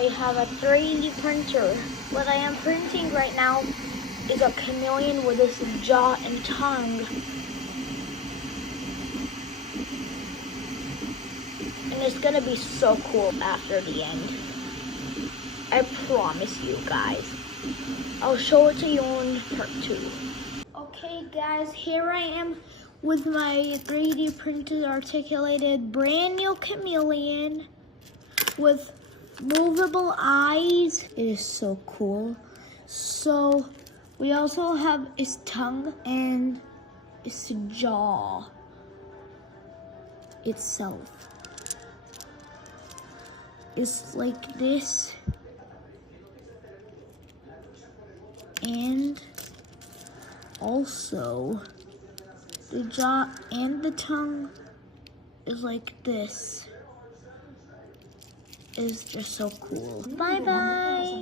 I have a 3D printer. What I am printing right now is a chameleon with his jaw and tongue. And it's gonna be so cool after the end. I promise you guys. I'll show it to you in part 2. Okay guys, here I am with my 3D printed articulated brand new chameleon with movable eyes. It is so cool. So we also have his tongue and his jaw itself. It's like this. And also the jaw and the tongue is like this. Is just so cool. Bye bye.